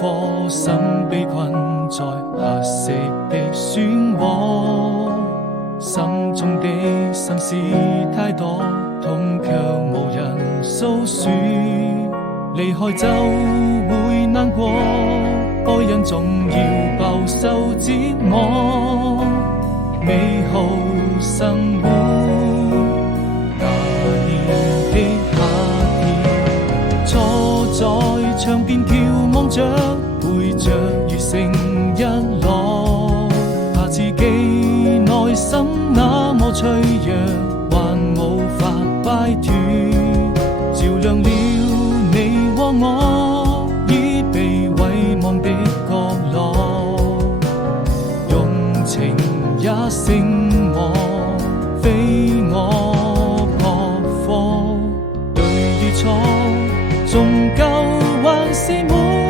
顆心被困在黑色的漩渦，心中的心事太多，痛卻無人訴說。離開就會難過，愛人總要飽受折磨。美好生活，那年的夏天，坐在窗邊眺望着，背着雨成日落，怕自己內心那麼脆弱，還無法擺脫，照亮了你和我已被遺忘的角落，用情也勝我，非我撲火，對與錯，終究還是沒